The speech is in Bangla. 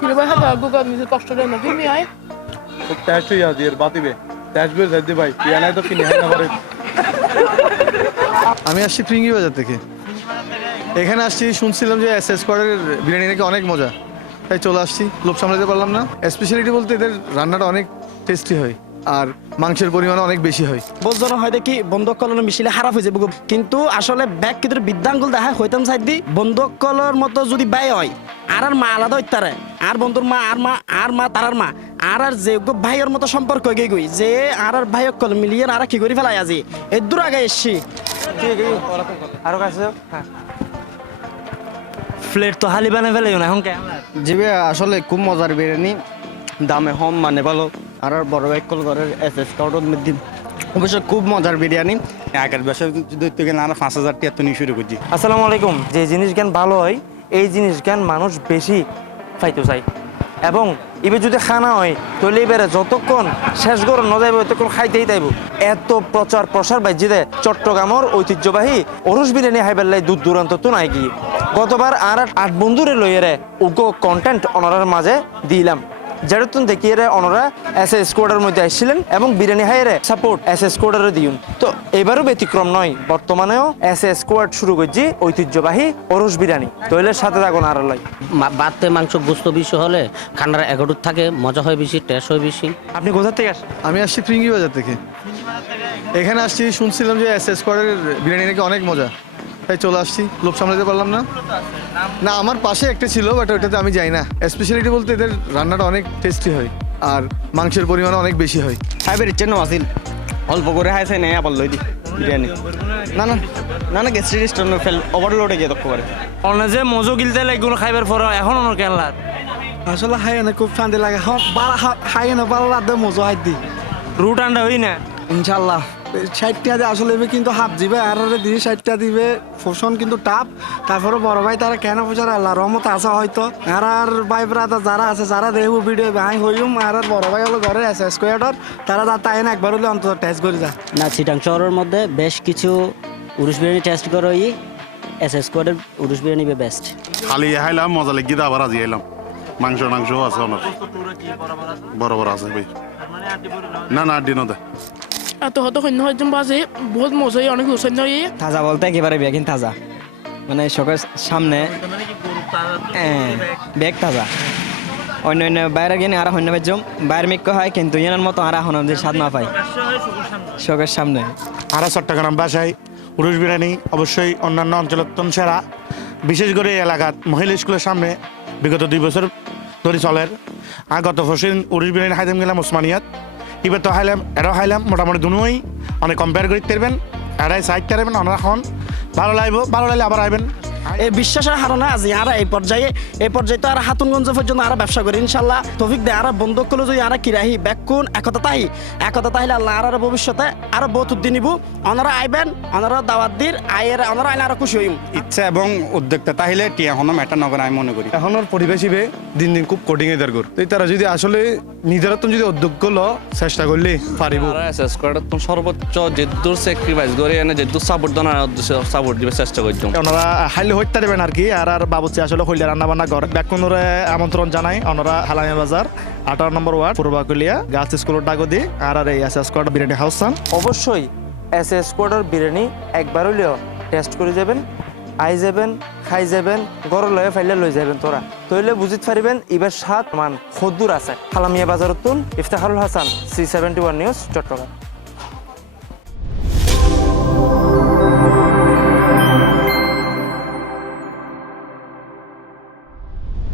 Viele bei Hatta Google diese Poststelle na Vimi ai. Test হইয়া দিয়ে বাতিবে টেস্ট বের যাইতে ভাই পিয়ানাই তো কিনে হয় না পারে। আমি আসছি ফ্রিঙ্গি বাজার থেকে। এখানে আসছি শুনছিলাম যে এসএস স্কোয়াডের বিরিয়ানি নাকি অনেক মজা, তাই চলে আসছি। লোভ সামলাতে পারলাম না। স্পেশালিটি বলতে এদের রান্নাটা অনেক টেস্টি হয় আর মাংসের পরিমাণ অনেক বেশি হয়। বোঝন হয় দেখি বন্ধক কলর মিশিলে খারাপ হয়ে যাবে, কিন্তু আসলে ব্যাগ কিন্তু বিদ্যাঙ্গুল দেখা হইতাম সাইড দি বন্ধক কলর মতো যদি ব্যয় হয় আর মা আলাদা হইতারে আর বন্ধুর মা আর মা তারার মা আর যে ভাইয়ের মতো সম্পর্ক হয়ে গই যে আর ভাইয়ক কল মিলিয়ে আর কি করি ফেলাই আজি এর দূর আগে এসছি। আরো কাছে প্লেট তো হালি বানাই ফেলে না এখন কে জিবে আসলে খুব মজার বিরিয়ানি, দামে কম মানে ভালো। আর বড় ভাই কল ঘরের এসএস কাউন্টার মধ্যে অবশ্য খুব মজার বিরিয়ানি। আগের বছর ধরতে গেলে আমরা 5,000 টাকা তো নিয়ে শুরু করছি। আসসালামু আলাইকুম। যে জিনিস জ্ঞান ভালো হয় এই জিনিস জ্ঞান মানুষ বেশি পাইতে চাই, এবং এবার যদি খানা হয় তাহলে এবারে যতক্ষণ শেষ করে ন যাইব ততক্ষণ খাইতেই তাইব। এত প্রচার প্রসার বাইজি দে চট্টগ্রামের ঐতিহ্যবাহী অরুষ বিরিয়ানি হাইবার লাই দূর দূরান্ত তো নাই কি। গতবার আর 8 বন্ধুরে লইয়ে উগো কন্টেন্ট অনারার মাঝে দিলাম, যেরকম দেখিয়ে ওনারা এসএস স্কোয়াডের মধ্যে আসছিলেন এবং বিরিয়ানি হাইরে সাপোর্ট এসএস স্কোয়াডের দিউন। তো এবারও ব্যতিক্রম নয়, বর্তমানেও এসএস স্কোয়াড শুরু করছি ঐতিহ্যবাহী অরুষ বিরিয়ানি। তৈলের সাথে থাকুন আর লাই বাড়তে মাংস গোস্ত বেশি হলে খান্ডার এগারোট থাকে, মজা হয় বেশি, টেস্ট হয় বেশি। আপনি কোথা থেকে আসেন? আমি আসছি ফ্রিঙ্গি বাজার থেকে। এখানে আসছি শুনছিলাম যে এসএস স্কোয়াডের বিরিয়ানি নাকি অনেক মজা, তাই চলে আসছি। লোভ সামলাতে পারলাম না। না, আমার পাশে একটা ছিল, বাট ওইটাতে আমি যাই না। স্পেশালিটি বলতে এদের রান্নাটা অনেক টেস্টি হয় আর মাংসের পরিমাণ অনেক বেশি হয়। খাইবার ইচ্ছে না আসিল, অল্প করে খাইছে নেই আবার লই দি বিরিয়ানি। না না না না গ্যাস্ট্রিক স্টোন ফেল ওভারলোডে গিয়ে দক্ষ করে অনে যে মজো গিলতে লাগুলো খাইবার পর এখন অনর কেনলা আসলে হাই না খুব শান্তি লাগে, হাই না ভালো লাগবে মজা হয় দি রুট আন্ডা হই না ইনশাল্লাহ। 60টা দিয়ে আসলে কিন্তু হাফ দিবে আর দিয়ে 60টা দিবে ফোশন কিন্তু টাপ। তারপরে বড় ভাই তারা কেন পূজার আল্লাহ রহমত আছে হয়তো আর ভাই ব্রাদার যারা আছে যারা দেখবো ভিডিও ভাই হইম আর বড় ভাই হলো ঘরে আছে স্কোয়াডর, তারা তাই না একবার হলে অন্তত টেস্ট করে যায় না। চিটাং শহরের মধ্যে বেশ কিছু উরুষ বিরিয়ানি টেস্ট করে এসএস স্কোয়াডের উরুষ বিরিয়ানি বেস্ট। খালি খাইলাম মজা লেগে আবার আজি এলাম। মাংস আছে ওনার বরাবর আছে ভাই। না না আড্ডি নদে এত হতো সৈন্য হয়জন বাজে বহুত মজা হয়, অনেক সৈন্য হয়। তাজা বলতে একেবারে বেগিন তাজা, মানে চোখের সামনে বেগ তাজা। অন্য অন্য বাইরে গিয়ে আর অন্য বেজম বাইরে মিক্ক হয়, কিন্তু এনার মতো আর এখন যে স্বাদ না পাই চোখের সামনে। আর চট্টগ্রাম বাসায় উরুষ বিরিয়ানি অবশ্যই অন্যান্য অঞ্চলের তুন সেরা, বিশেষ করে এই এলাকার মহিলা স্কুলের সামনে বিগত 2 বছর ধরে চলের। আর গত ফসিন উরুষ বিরিয়ানি খাইতাম গেলাম ওসমানিয়াত, এবার তো হাইলাম এরাও হাইলাম মোটামুটি দুনোই অনেক কম্পেয়ার করতে পারবেন। এরাই সাইড করবেন ওনারা এখন ভালো লাগলে আবার আইবেন। এই বিশ্বাসের হারণে আজ আর এই পর্যায়ে তো আর হাতুনগঞ্জ পর্যন্ত আর ব্যবসা করি ইনশাল্লাহ তৌফিক দে আর বন্ধক করলে যদি আর কিরাহি ব্যাকুন একতা তাহিলে আল্লাহ আর ভবিষ্যতে আরো বহুত উদ্দিন নিব। ওনারা আইবেন, ওনারা দাওয়াত দির আয়ের ওনারা আইলে আরো খুশি হইম। ইচ্ছা এবং উদ্যোক্তা তাহলে টি এখনো ম্যাটার নগর আমি মনে করি। এখন ওর পরিবেশ হিবে দিন দিন খুব কঠিন এদের গর, তো তারা যদি আসলে নিজেরাতন যদি উদ্যোগ করলো চেষ্টা করলে পারিব। এসএস স্কোয়াড সর্বোচ্চ যেদূর স্যাক্রিফাইস করে এনে যেদূর সাপোর্ট দেওয়ার উদ্দেশ্যে সাপোর্ট দিবে চেষ্টা করছি। ওনারা হাইলে হইতে পারবেন আর কি। আর বাবুচি আসলে হইলে রান্না বান্না করে ব্যাকুনরে আমন্ত্রণ জানাই। ওনারা হালামিয়া বাজার 18 নম্বর ওয়ার্ড পূর্বাকুলিয়া গার্লস স্কুলের ডাগদি আর এই এসএস স্কোয়াড বিরিয়ানি হাউস চান। অবশ্যই এসএস স্কোয়াডের বিরিয়ানি একবার হইলেও টেস্ট করে যাবেন, আই যাবেন, খাই যাবেন, গড় লয়ে ফাইলে লই যাবেন। তোরা তইলে বুঝিত পারিবেন এবার 7 মান খদ্দুর আছে। হালামিয়া বাজারতুন ইফতেখারুল হাসান, C71 নিউজ, চট্টগ্রাম।